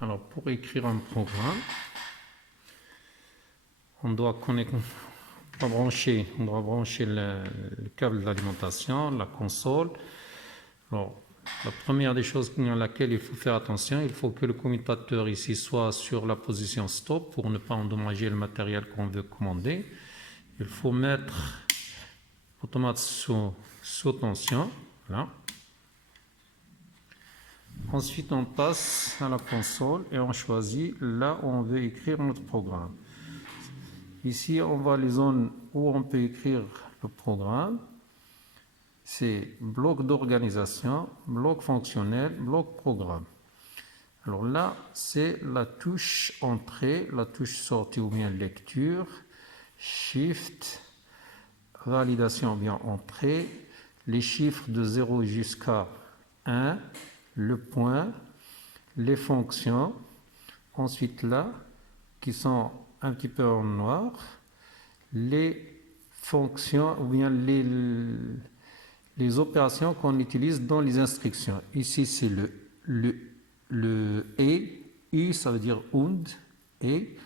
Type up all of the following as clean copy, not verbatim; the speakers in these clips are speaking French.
Alors, pour écrire un programme, on doit brancher le câble d'alimentation, la console. Alors, la première des choses à laquelle il faut faire attention, il faut que le commutateur ici soit sur la position stop pour ne pas endommager le matériel qu'on veut commander. Il faut mettre l'automate sous tension. Voilà. Ensuite, on passe à la console et on choisit là où on veut écrire notre programme. Ici, on voit les zones où on peut écrire le programme. C'est bloc d'organisation, bloc fonctionnel, bloc programme. Alors là, c'est la touche entrée, la touche sortie ou bien lecture, shift, validation ou bien entrée, les chiffres de 0 jusqu'à 1, le point, les fonctions, ensuite là, qui sont un petit peu en noir, les fonctions ou bien les opérations qu'on utilise dans les instructions. Ici, c'est le E, U, ça veut dire und, et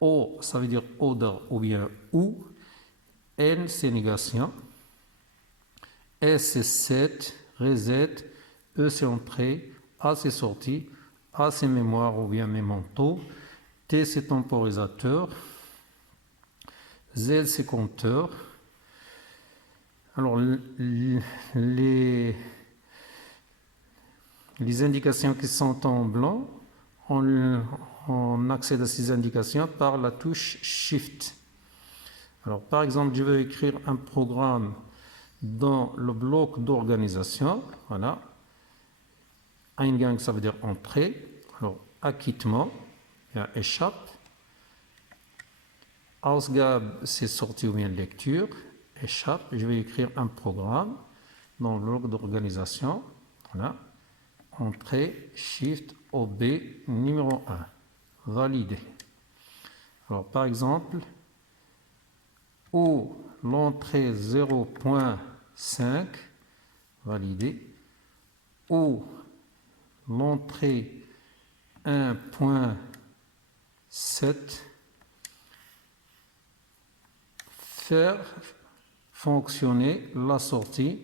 O, ça veut dire oder ou bien ou, N, c'est négation, S, c'est set, reset, E, c'est entrée, A, c'est sortie, A, c'est mémoire ou bien memento, T, c'est temporisateur, Z, c'est compteur. Alors, les indications qui sont en blanc, on accède à ces indications par la touche Shift. Alors, par exemple, je veux écrire un programme dans le bloc d'organisation. Voilà. Eingang, ça veut dire entrée. Alors, acquittement, il y a échappe. Ausgabe, c'est sortie ou bien lecture. Échappe, je vais écrire un programme dans le bloc d'organisation. Voilà. Entrée, Shift, OB, numéro 1. Valider. Alors, par exemple, où l'entrée 0.5, validé, ou l'entrée 1.7, faire fonctionner la sortie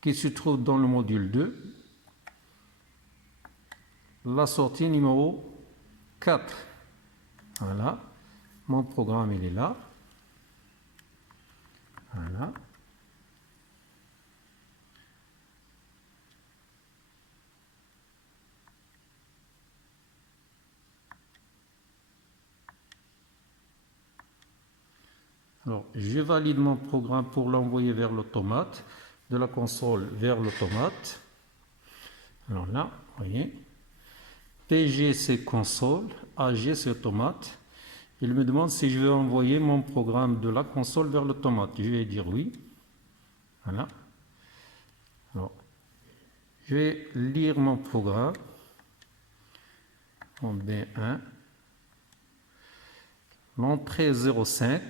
qui se trouve dans le module 2, la sortie numéro 4. Voilà, mon programme il est là. Voilà. Alors, je valide mon programme pour l'envoyer vers l'automate, de la console vers l'automate. Alors là, vous voyez, PG c'est console, AG c'est automate. Il me demande si je veux envoyer mon programme de la console vers l'automate. Je vais dire oui. Voilà. Alors, je vais lire mon programme en B1. L'entrée 0.5,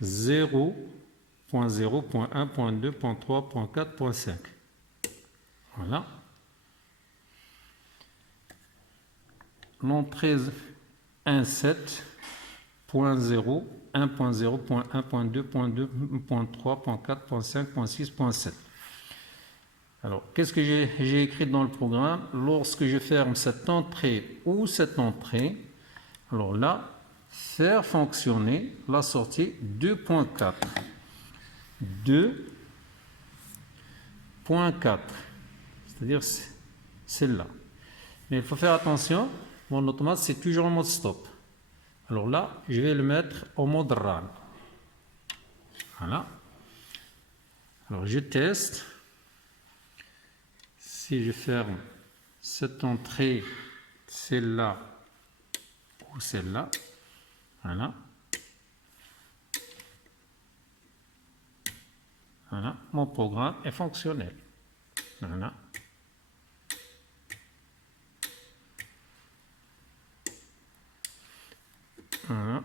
0.0.1.2.3.4.5. Voilà. L'entrée 1.7.0, 1.0.1.2.2.3.4.5.6.7. Alors, qu'est-ce que j'ai écrit dans le programme? Lorsque je ferme cette entrée ou cette entrée, alors là, faire fonctionner la sortie 2.4. 2.4, c'est-à-dire celle-là. Mais il faut faire attention, mon automate c'est toujours en mode stop. Alors là, je vais le mettre au mode run. Voilà. Alors je teste. Si je ferme cette entrée, celle-là ou celle-là, voilà. Voilà, mon programme est fonctionnel. Voilà. Voilà.